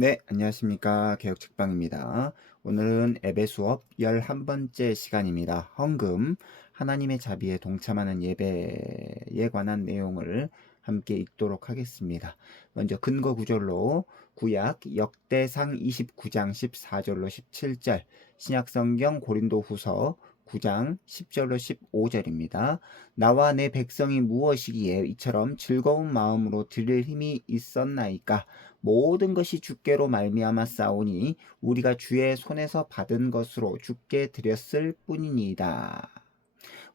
네, 안녕하십니까. 개혁책방입니다. 오늘은 예배 수업 11번째 시간입니다. 헌금, 하나님의 자비에 동참하는 예배에 관한 내용을 함께 읽도록 하겠습니다. 먼저 근거 구절로 구약 역대상 29장 14절로 17절, 신약성경 고린도후서 9장 10절로 15절입니다. 나와 내 백성이 무엇이기에 이처럼 즐거운 마음으로 드릴 힘이 있었나이까? 모든 것이 주께로 말미암아 싸우니 우리가 주의 손에서 받은 것으로 주께 드렸을 뿐이니이다.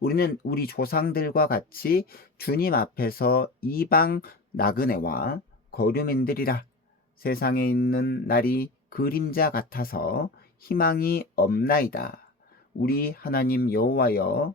우리는 우리 조상들과 같이 주님 앞에서 이방 나그네와 거류민들이라. 세상에 있는 날이 그림자 같아서 희망이 없나이다. 우리 하나님 여호와여,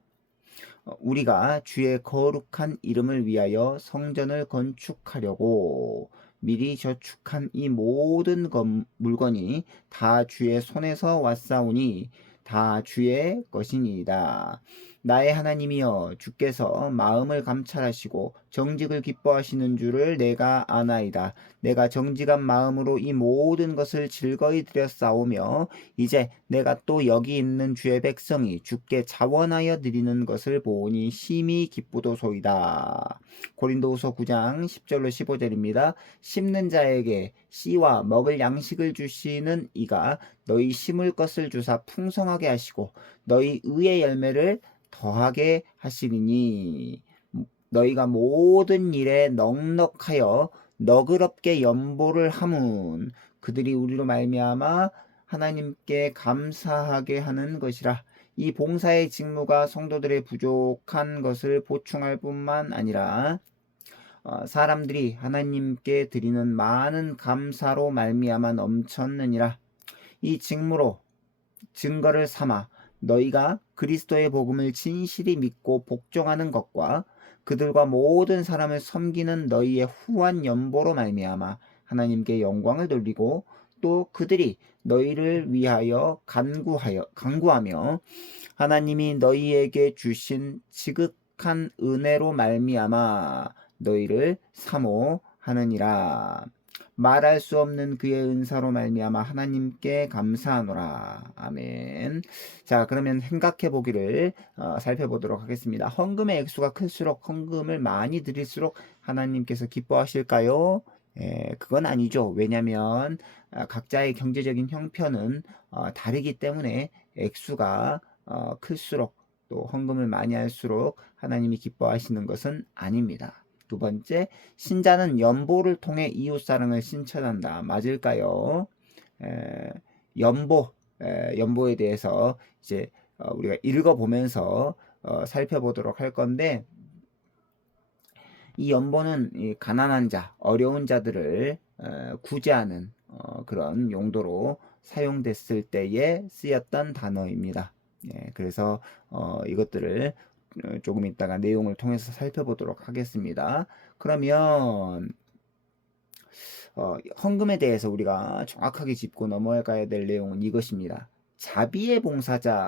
우리가 주의 거룩한 이름을 위하여 성전을 건축하려고 미리 저축한 이 모든 물건이 다 주의 손에서 왔사오니 다 주의 것이니이다. 나의 하나님이여, 주께서 마음을 감찰하시고 정직을 기뻐하시는 줄을 내가 아나이다. 내가 정직한 마음으로 이 모든 것을 즐거이 드렸사오며 이제 내가 또 여기 있는 주의 백성이 주께 자원하여 드리는 것을 보니 심히 기쁘도소이다. 고린도후서 9장 10절로 15절입니다. 심는 자에게 씨와 먹을 양식을 주시는 이가 너희 심을 것을 주사 풍성하게 하시고 너희 의의 열매를 더하게 하시리니 너희가 모든 일에 넉넉하여 너그럽게 연보를 하문 그들이 우리로 말미암아 하나님께 감사하게 하는 것이라. 이 봉사의 직무가 성도들의 부족한 것을 보충할 뿐만 아니라 사람들이 하나님께 드리는 많은 감사로 말미암아 넘쳤느니라. 이 직무로 증거를 삼아 너희가 그리스도의 복음을 진실이 믿고 복종하는 것과 그들과 모든 사람을 섬기는 너희의 후한 연보로 말미암아 하나님께 영광을 돌리고 또 그들이 너희를 위하여 간구하며 하나님이 너희에게 주신 지극한 은혜로 말미암아 너희를 사모하느니라. 말할 수 없는 그의 은사로 말미암아 하나님께 감사하노라. 아멘. 자, 그러면 생각해 보기를 살펴보도록 하겠습니다. 헌금의 액수가 클수록 헌금을 많이 드릴수록 하나님께서 기뻐하실까요? 그건 아니죠. 왜냐하면 각자의 경제적인 형편은 다르기 때문에 액수가 클수록 또 헌금을 많이 할수록 하나님이 기뻐하시는 것은 아닙니다. 두 번째, 신자는 연보를 통해 이웃사랑을 실천한다. 맞을까요? 에, 연보에 대해서 이제 우리가 읽어보면서 살펴보도록 할 건데, 이 연보는 이 가난한 자, 어려운 자들을 구제하는 그런 용도로 사용됐을 때에 쓰였던 단어입니다. 그래서 이것들을 조금 이따가 내용을 통해서 살펴보도록 하겠습니다. 그러면 헌금에 대해서 우리가 정확하게 짚고 넘어가야 될 내용은 이것입니다. 자비의 봉사자라고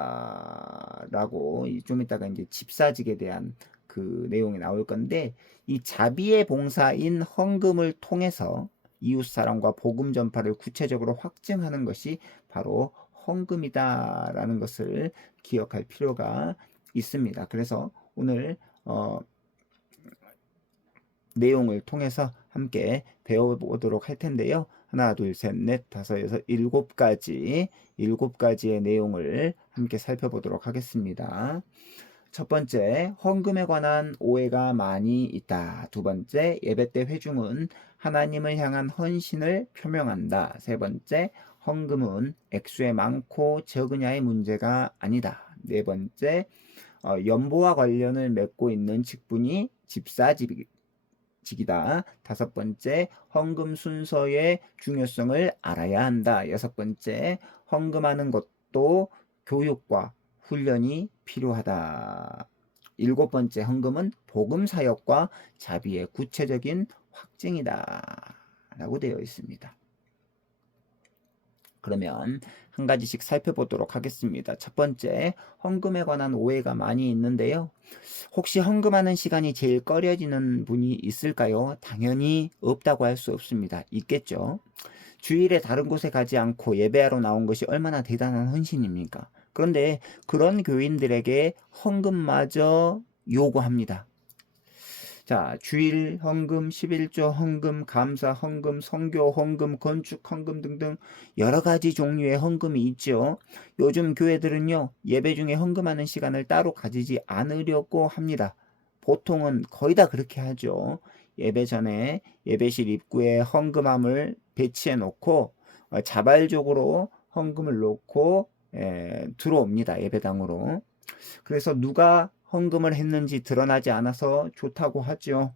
좀 이따가 이제 집사직에 대한 그 내용이 나올 건데, 이 자비의 봉사인 헌금을 통해서 이웃사랑과 복음 전파를 구체적으로 확증하는 것이 바로 헌금이다라는 것을 기억할 필요가 있습니다. 그래서 오늘 내용을 통해서 함께 배워보도록 할 텐데요. 하나, 둘, 셋, 넷, 다섯, 여섯, 일곱 가지의 내용을 함께 살펴보도록 하겠습니다. 첫 번째, 헌금에 관한 오해가 많이 있다. 두 번째, 예배 때 회중은 하나님을 향한 헌신을 표명한다. 세 번째, 헌금은 액수에 많고 적으냐의 문제가 아니다. 네 번째, 연보와 관련을 맺고 있는 직분이 집사직이다. 다섯 번째, 헌금 순서의 중요성을 알아야 한다. 여섯 번째, 헌금하는 것도 교육과 훈련이 필요하다. 일곱 번째, 헌금은 복음 사역과 자비의 구체적인 확증이다. 라고 되어 있습니다. 그러면 한 가지씩 살펴보도록 하겠습니다. 첫 번째, 헌금에 관한 오해가 많이 있는데요. 혹시 헌금하는 시간이 제일 꺼려지는 분이 있을까요? 당연히 없다고 할 수 없습니다. 있겠죠. 주일에 다른 곳에 가지 않고 예배하러 나온 것이 얼마나 대단한 헌신입니까? 그런데 그런 교인들에게 헌금마저 요구합니다. 자, 주일 헌금, 11조 헌금, 감사 헌금, 선교 헌금, 건축 헌금 등등 여러 가지 종류의 헌금이 있죠. 요즘 교회들은요, 예배 중에 헌금하는 시간을 따로 가지지 않으려고 합니다. 보통은 거의 다 그렇게 하죠. 예배 전에 예배실 입구에 헌금함을 배치해 놓고 자발적으로 헌금을 놓고 들어옵니다. 예배당으로. 그래서 누가 헌금을 했는지 드러나지 않아서 좋다고 하죠.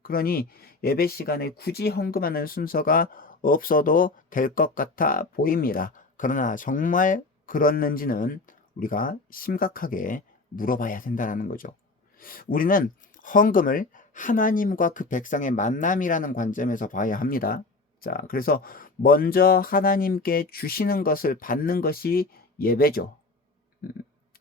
그러니 예배 시간에 굳이 헌금하는 순서가 없어도 될 것 같아 보입니다. 그러나 정말 그렇는지는 우리가 심각하게 물어봐야 된다는 거죠. 우리는 헌금을 하나님과 그 백성의 만남이라는 관점에서 봐야 합니다. 자, 그래서 먼저 하나님께 주시는 것을 받는 것이 예배죠.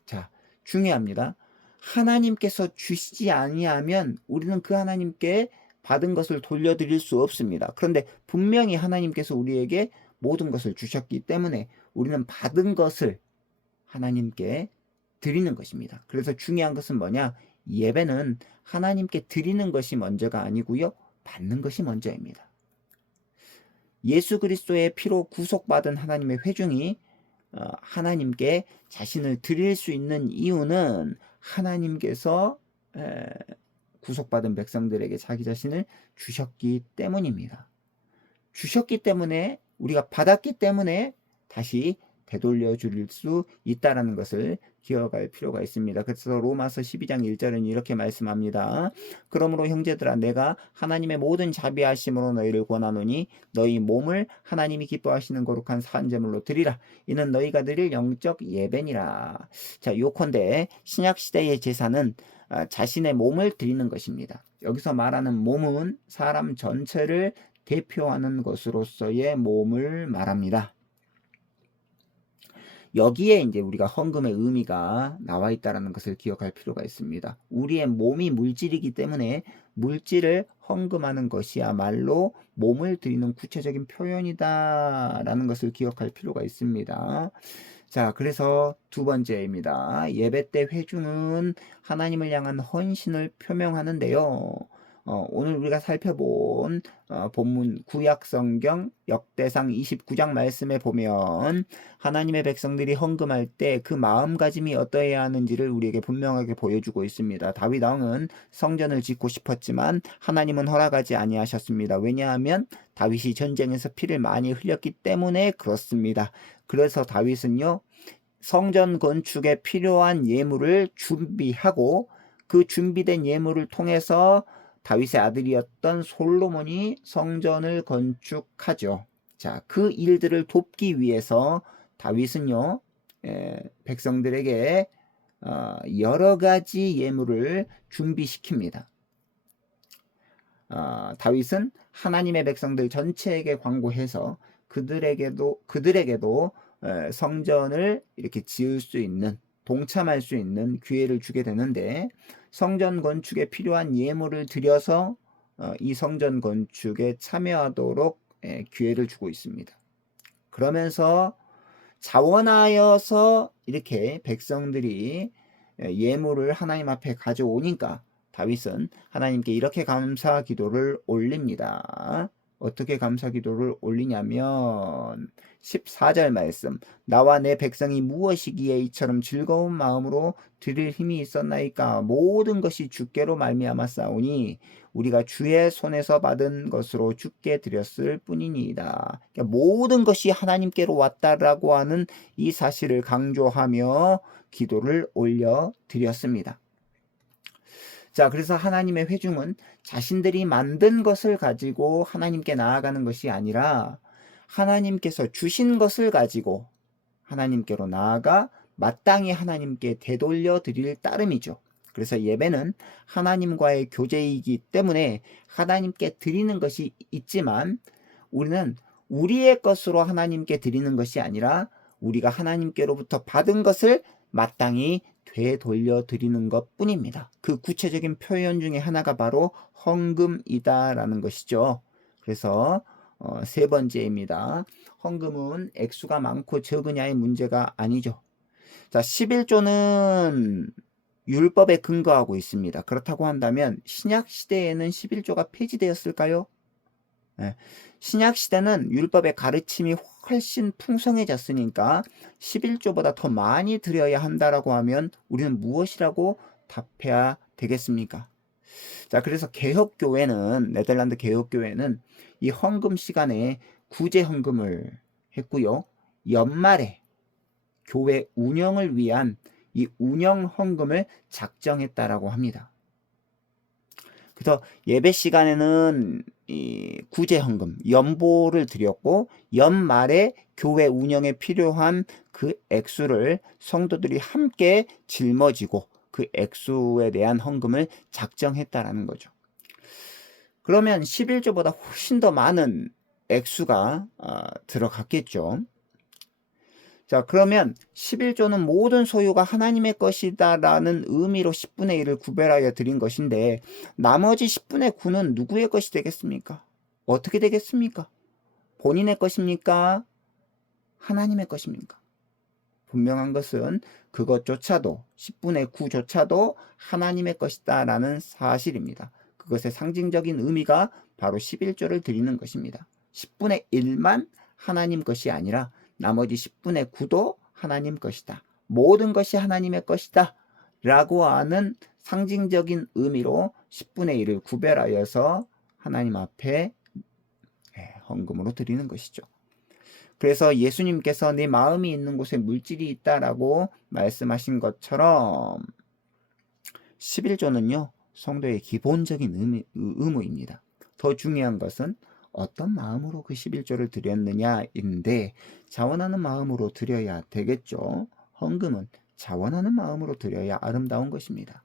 자, 중요합니다. 하나님께서 주시지 아니하면 우리는 그 하나님께 받은 것을 돌려드릴 수 없습니다. 그런데 분명히 하나님께서 우리에게 모든 것을 주셨기 때문에 우리는 받은 것을 하나님께 드리는 것입니다. 그래서 중요한 것은 뭐냐? 예배는 하나님께 드리는 것이 먼저가 아니고요. 받는 것이 먼저입니다. 예수 그리스도의 피로 구속받은 하나님의 회중이 하나님께 자신을 드릴 수 있는 이유는 하나님께서 구속받은 백성들에게 자기 자신을 주셨기 때문입니다. 주셨기 때문에 우리가 받았기 때문에 다시 되돌려 줄 수 있다는 것을 기억할 필요가 있습니다. 그래서 로마서 12장 1절은 이렇게 말씀합니다. 그러므로 형제들아 내가 하나님의 모든 자비하심으로 너희를 권하노니 너희 몸을 하나님이 기뻐하시는 거룩한 산제물로 드리라. 이는 너희가 드릴 영적 예배니라. 자, 요컨대 신약시대의 제사는 자신의 몸을 드리는 것입니다. 여기서 말하는 몸은 사람 전체를 대표하는 것으로서의 몸을 말합니다. 여기에 이제 우리가 헌금의 의미가 나와 있다는 것을 기억할 필요가 있습니다. 우리의 몸이 물질이기 때문에 물질을 헌금하는 것이야말로 몸을 드리는 구체적인 표현이다라는 것을 기억할 필요가 있습니다. 자, 그래서 두 번째입니다. 예배 때 회중은 하나님을 향한 헌신을 표명하는데요. 오늘 우리가 살펴본 본문 구약성경 역대상 29장 말씀에 보면 하나님의 백성들이 헌금할 때 그 마음가짐이 어떠해야 하는지를 우리에게 분명하게 보여주고 있습니다. 다윗 왕은 성전을 짓고 싶었지만 하나님은 허락하지 아니하셨습니다. 왜냐하면 다윗이 전쟁에서 피를 많이 흘렸기 때문에 그렇습니다. 그래서 다윗은요, 성전 건축에 필요한 예물을 준비하고 그 준비된 예물을 통해서 다윗의 아들이었던 솔로몬이 성전을 건축하죠. 자, 그 일들을 돕기 위해서 다윗은요, 백성들에게 여러 가지 예물을 준비시킵니다. 다윗은 하나님의 백성들 전체에게 광고해서 그들에게도 성전을 이렇게 지을 수 있는, 동참할 수 있는 기회를 주게 되는데, 성전 건축에 필요한 예물을 들여서 이 성전 건축에 참여하도록 기회를 주고 있습니다. 그러면서 자원하여서 이렇게 백성들이 예물을 하나님 앞에 가져오니까 다윗은 하나님께 이렇게 감사 기도를 올립니다. 어떻게 감사 기도를 올리냐면 14절 말씀, 나와 내 백성이 무엇이기에 이처럼 즐거운 마음으로 드릴 힘이 있었나이까? 모든 것이 주께로 말미암아 싸우니 우리가 주의 손에서 받은 것으로 주께 드렸을 뿐이니이다. 그러니까 모든 것이 하나님께로 왔다라고 하는 이 사실을 강조하며 기도를 올려 드렸습니다. 자, 그래서 하나님의 회중은 자신들이 만든 것을 가지고 하나님께 나아가는 것이 아니라 하나님께서 주신 것을 가지고 하나님께로 나아가 마땅히 하나님께 되돌려 드릴 따름이죠. 그래서 예배는 하나님과의 교제이기 때문에 하나님께 드리는 것이 있지만 우리는 우리의 것으로 하나님께 드리는 것이 아니라 우리가 하나님께로부터 받은 것을 마땅히 되돌려 드리는 것 뿐입니다. 그 구체적인 표현 중에 하나가 바로 헌금이다라는 것이죠. 그래서 세 번째입니다. 헌금은 액수가 많고 적으냐의 문제가 아니죠. 자, 11조는 율법에 근거하고 있습니다. 그렇다고 한다면 신약 시대에는 11조가 폐지되었을까요? 예. 신약 시대는 율법의 가르침이 훨씬 풍성해졌으니까 11조보다 더 많이 드려야 한다라고 하면 우리는 무엇이라고 답해야 되겠습니까? 자, 그래서 개혁교회는, 네덜란드 개혁교회는 이 헌금 시간에 구제 헌금을 했고요. 연말에 교회 운영을 위한 이 운영 헌금을 작정했다라고 합니다. 그래서 예배 시간에는 이 구제 헌금, 연보를 드렸고 연말에 교회 운영에 필요한 그 액수를 성도들이 함께 짊어지고 그 액수에 대한 헌금을 작정했다라는 거죠. 그러면 11조보다 훨씬 더 많은 액수가 들어갔겠죠. 자, 그러면 11조는 모든 소유가 하나님의 것이다라는 의미로 10분의 1을 구별하여 드린 것인데 나머지 10분의 9는 누구의 것이 되겠습니까? 어떻게 되겠습니까? 본인의 것입니까? 하나님의 것입니까? 분명한 것은 그것조차도 10분의 9조차도 하나님의 것이다라는 사실입니다. 그것의 상징적인 의미가 바로 11조를 드리는 것입니다. 10분의 1만 하나님 것이 아니라 나머지 10분의 9도 하나님 것이다. 모든 것이 하나님의 것이다. 라고 하는 상징적인 의미로 10분의 1을 구별하여서 하나님 앞에 헌금으로 드리는 것이죠. 그래서 예수님께서 내 마음이 있는 곳에 물질이 있다라고 말씀하신 것처럼 11조는요. 성도의 기본적인 의무입니다. 더 중요한 것은 어떤 마음으로 그 11조를 드렸느냐인데 자원하는 마음으로 드려야 되겠죠. 헌금은 자원하는 마음으로 드려야 아름다운 것입니다.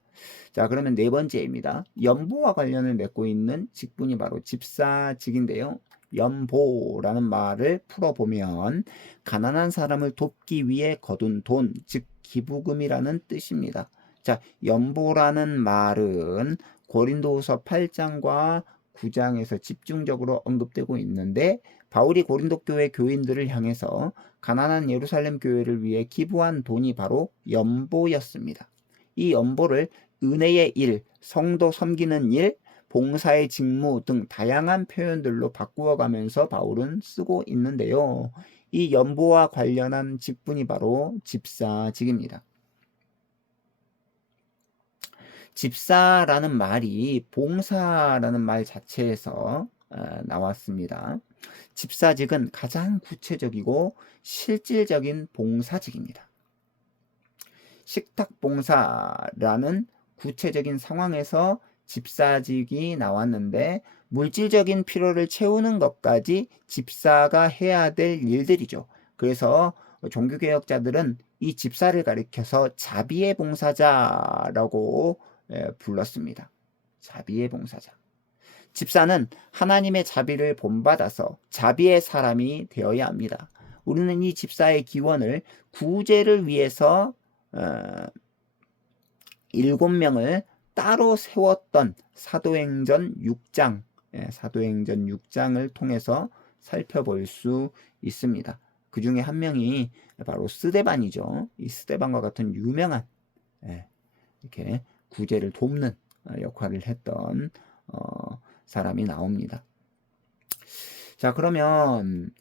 자, 그러면 네 번째입니다. 연보와 관련을 맺고 있는 직분이 바로 집사직인데요. 연보라는 말을 풀어보면 가난한 사람을 돕기 위해 거둔 돈, 즉 기부금이라는 뜻입니다. 자, 연보라는 말은 고린도후서 8장과 9장에서 집중적으로 언급되고 있는데 바울이 고린도 교회 교인들을 향해서 가난한 예루살렘 교회를 위해 기부한 돈이 바로 연보였습니다. 이 연보를 은혜의 일, 성도 섬기는 일, 봉사의 직무 등 다양한 표현들로 바꾸어 가면서 바울은 쓰고 있는데요. 이 연보와 관련한 직분이 바로 집사직입니다. 집사라는 말이 봉사라는 말 자체에서 나왔습니다. 집사직은 가장 구체적이고 실질적인 봉사직입니다. 식탁 봉사라는 구체적인 상황에서 집사직이 나왔는데 물질적인 필요를 채우는 것까지 집사가 해야 될 일들이죠. 그래서 종교개혁자들은 이 집사를 가리켜서 자비의 봉사자라고 불렀습니다. 자비의 봉사자. 집사는 하나님의 자비를 본받아서 자비의 사람이 되어야 합니다. 우리는 이 집사의 기원을 구제를 위해서 7명을 따로 세웠던 사도행전 6장, 사도행전 6장을 통해서 살펴볼 수 있습니다. 그 중에 한 명이 바로 스데반이죠. 이 스데반과 같은 유명한 이렇게 구제를 돕는 역할을 했던 사람이 나옵니다. 자, 그러면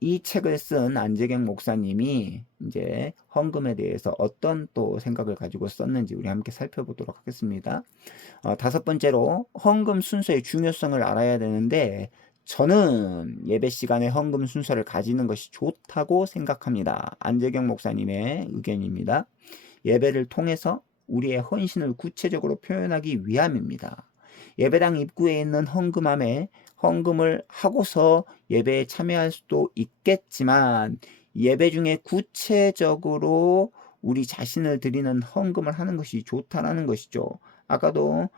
이 책을 쓴 안재경 목사님이 이제 헌금에 대해서 어떤 또 생각을 가지고 썼는지 우리 함께 살펴보도록 하겠습니다. 다섯 번째로 헌금 순서의 중요성을 알아야 되는데 저는 예배 시간에 헌금 순서를 가지는 것이 좋다고 생각합니다. 안재경 목사님의 의견입니다. 예배를 통해서 우리의 헌신을 구체적으로 표현하기 위함입니다. 예배당 입구에 있는 헌금함에 헌금을 하고서 예배에 참여할 수도 있겠지만 예배 중에 구체적으로 우리 자신을 드리는 헌금을 하는 것이 좋다라는 것이죠. 아까도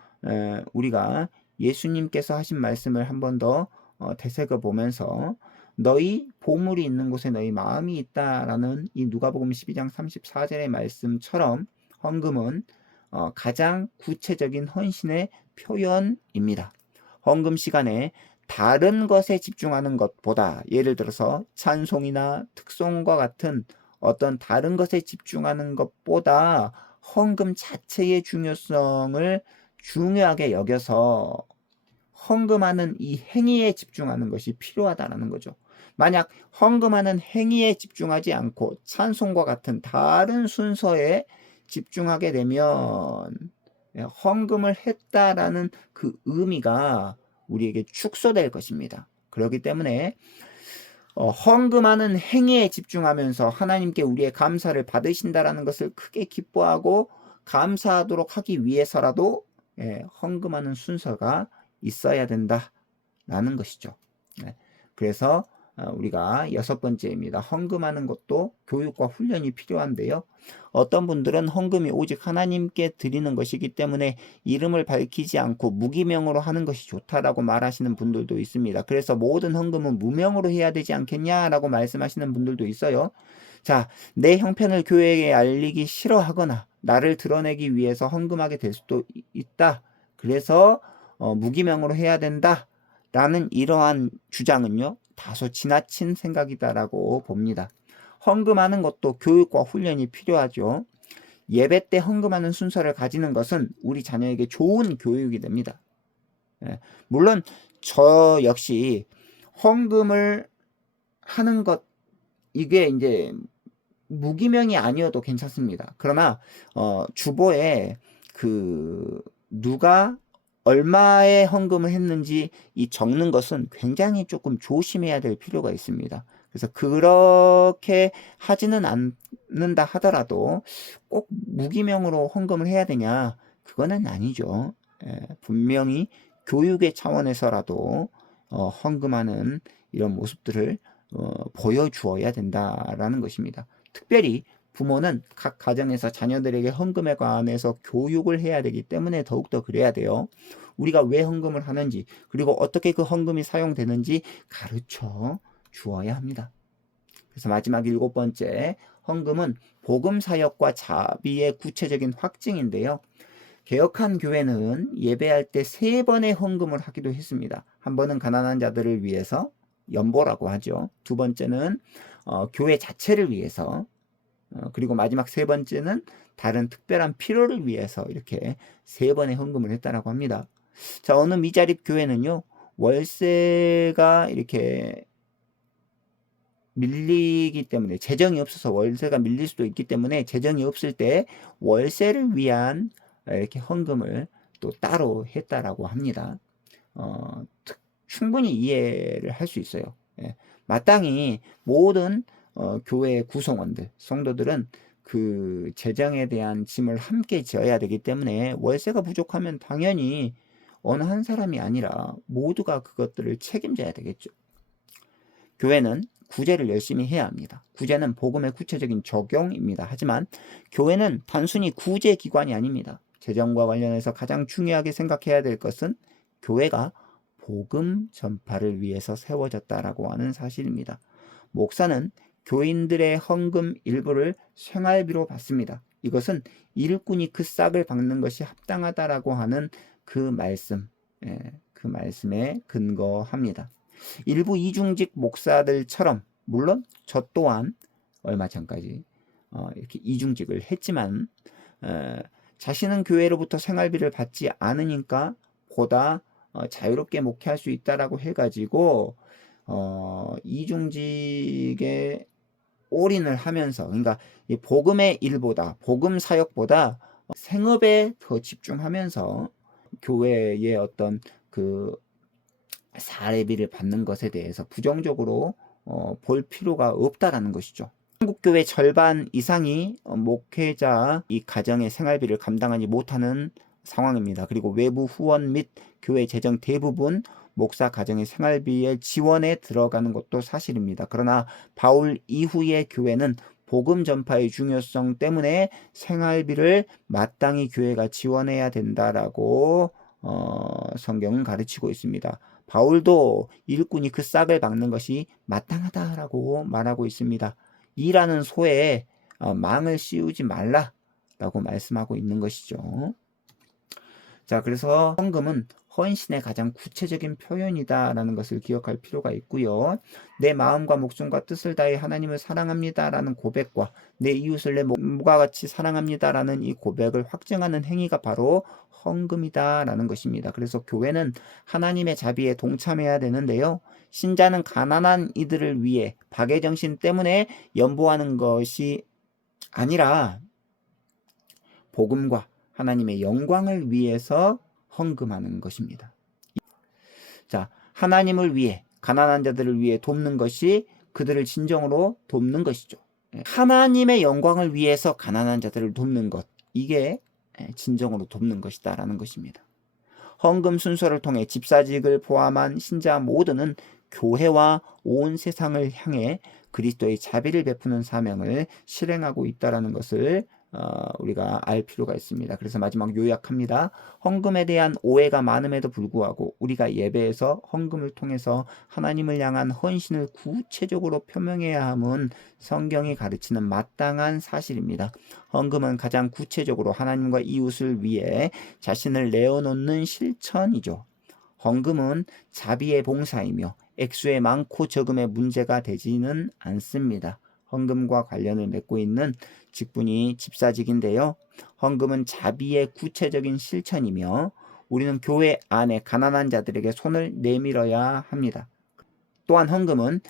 우리가 예수님께서 하신 말씀을 한 번 더 되새겨 보면서 너희 보물이 있는 곳에 너희 마음이 있다라는 이 누가복음 12장 34절의 말씀처럼 헌금은 가장 구체적인 헌신의 표현입니다. 헌금 시간에 다른 것에 집중하는 것보다, 예를 들어서 찬송이나 특송과 같은 어떤 다른 것에 집중하는 것보다 헌금 자체의 중요성을 중요하게 여겨서 헌금하는 이 행위에 집중하는 것이 필요하다는 거죠. 만약 헌금하는 행위에 집중하지 않고 찬송과 같은 다른 순서에 집중하게 되면 헌금을 했다라는 그 의미가 우리에게 축소될 것입니다. 그렇기 때문에 헌금하는 행위에 집중하면서 하나님께 우리의 감사를 받으신다라는 것을 크게 기뻐하고 감사하도록 하기 위해서라도 헌금하는 순서가 있어야 된다라는 것이죠. 그래서 우리가 6번째입니다. 헌금하는 것도 교육과 훈련이 필요한데요. 어떤 분들은 헌금이 오직 하나님께 드리는 것이기 때문에 이름을 밝히지 않고 무기명으로 하는 것이 좋다라고 말하시는 분들도 있습니다. 그래서 모든 헌금은 무명으로 해야 되지 않겠냐라고 말씀하시는 분들도 있어요. 자, 내 형편을 교회에 알리기 싫어하거나 나를 드러내기 위해서 헌금하게 될 수도 있다. 그래서 무기명으로 해야 된다라는 이러한 주장은요, 다소 지나친 생각이다라고 봅니다. 헌금하는 것도 교육과 훈련이 필요하죠. 예배 때 헌금하는 순서를 가지는 것은 우리 자녀에게 좋은 교육이 됩니다. 물론 저 역시 헌금을 하는 것, 이게 이제 무기명이 아니어도 괜찮습니다. 그러나 주보에 누가 얼마의 헌금을 했는지 이 적는 것은 굉장히 조금 조심해야 될 필요가 있습니다. 그래서 그렇게 하지는 않는다 하더라도 꼭 무기명으로 헌금을 해야 되냐? 그거는 아니죠. 분명히 교육의 차원에서라도 헌금하는 이런 모습들을 보여주어야 된다라는 것입니다. 특별히 부모는 각 가정에서 자녀들에게 헌금에 관해서 교육을 해야 되기 때문에 더욱더 그래야 돼요. 우리가 왜 헌금을 하는지, 그리고 어떻게 그 헌금이 사용되는지 가르쳐 주어야 합니다. 그래서 마지막 7번째, 헌금은 복음 사역과 자비의 구체적인 확증인데요. 개혁한 교회는 예배할 때 3번의 헌금을 하기도 했습니다. 한 번은 가난한 자들을 위해서, 연보라고 하죠. 두 번째는 교회 자체를 위해서, 그리고 마지막 3번째는 다른 특별한 필요를 위해서 이렇게 3번의 헌금을 했다라고 합니다. 자, 어느 미자립 교회는요, 월세가 이렇게 밀리기 때문에, 재정이 없어서 월세가 밀릴 수도 있기 때문에 재정이 없을 때 월세를 위한 이렇게 헌금을 또 따로 했다라고 합니다. 충분히 이해를 할 수 있어요. 마땅히 모든 교회 구성원들, 성도들은 그 재정에 대한 짐을 함께 져야 되기 때문에 월세가 부족하면 당연히 어느 한 사람이 아니라 모두가 그것들을 책임져야 되겠죠. 교회는 구제를 열심히 해야 합니다. 구제는 복음의 구체적인 적용입니다. 하지만 교회는 단순히 구제 기관이 아닙니다. 재정과 관련해서 가장 중요하게 생각해야 될 것은 교회가 복음 전파를 위해서 세워졌다라고 하는 사실입니다. 목사는 교인들의 헌금 일부를 생활비로 받습니다. 이것은 일꾼이 그 싹을 박는 것이 합당하다라고 하는 그 말씀에 근거합니다. 일부 이중직 목사들처럼, 물론 저 또한 얼마 전까지 이렇게 이중직을 했지만 자신은 교회로부터 생활비를 받지 않으니까 보다 자유롭게 목회할 수 있다라고 해가지고 이중직에 올인을 하면서, 그러니까 이 복음의 일보다, 복음 사역보다 생업에 더 집중하면서 교회의 어떤 그 사례비를 받는 것에 대해서 부정적으로 볼 필요가 없다라는 것이죠. 한국교회 절반 이상이 목회자 이 가정의 생활비를 감당하지 못하는 상황입니다. 그리고 외부 후원 및 교회 재정 대부분 목사 가정의 생활비의 지원에 들어가는 것도 사실입니다. 그러나 바울 이후의 교회는 복음 전파의 중요성 때문에 생활비를 마땅히 교회가 지원해야 된다라고 성경은 가르치고 있습니다. 바울도 일꾼이 그 싹을 박는 것이 마땅하다라고 말하고 있습니다. 일하는 소에 망을 씌우지 말라라고 말씀하고 있는 것이죠. 자, 그래서 헌금은 헌신의 가장 구체적인 표현이다라는 것을 기억할 필요가 있고요. 내 마음과 목숨과 뜻을 다해 하나님을 사랑합니다라는 고백과 내 이웃을 내 몸과 같이 사랑합니다라는 이 고백을 확증하는 행위가 바로 헌금이다라는 것입니다. 그래서 교회는 하나님의 자비에 동참해야 되는데요. 신자는 가난한 이들을 위해 박애정신 때문에 연보하는 것이 아니라 복음과 하나님의 영광을 위해서 헌금하는 것입니다. 자, 하나님을 위해 가난한 자들을 위해 돕는 것이 그들을 진정으로 돕는 것이죠. 하나님의 영광을 위해서 가난한 자들을 돕는 것, 이게 진정으로 돕는 것이다라는 것입니다. 헌금 순서를 통해 집사직을 포함한 신자 모두는 교회와 온 세상을 향해 그리스도의 자비를 베푸는 사명을 실행하고 있다는 것을 우리가 알 필요가 있습니다. 그래서 마지막 요약합니다. 헌금에 대한 오해가 많음에도 불구하고 우리가 예배에서 헌금을 통해서 하나님을 향한 헌신을 구체적으로 표명해야 함은 성경이 가르치는 마땅한 사실입니다. 헌금은 가장 구체적으로 하나님과 이웃을 위해 자신을 내어놓는 실천이죠. 헌금은 자비의 봉사이며 액수의 많고 적음의 문제가 되지는 않습니다. 헌금과 관련을 맺고 있는 직분이 집사직인데요. 헌금은 자비의 구체적인 실천이며 우리는 교회 안에 가난한 자들에게 손을 내밀어야 합니다. 또한 헌금은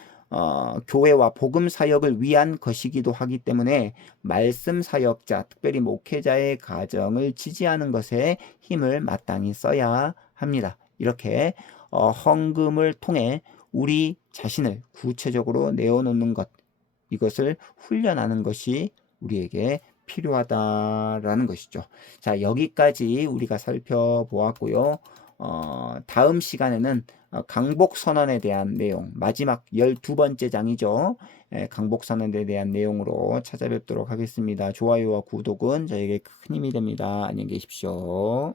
교회와 복음 사역을 위한 것이기도 하기 때문에 말씀 사역자, 특별히 목회자의 가정을 지지하는 것에 힘을 마땅히 써야 합니다. 이렇게 헌금을 통해 우리 자신을 구체적으로 내어놓는 것, 이것을 훈련하는 것이 우리에게 필요하다라는 것이죠. 자, 여기까지 우리가 살펴보았고요. 다음 시간에는 강복선언에 대한 내용, 마지막 12번째 장이죠. 강복선언에 대한 내용으로 찾아뵙도록 하겠습니다. 좋아요와 구독은 저에게 큰 힘이 됩니다. 안녕히 계십시오.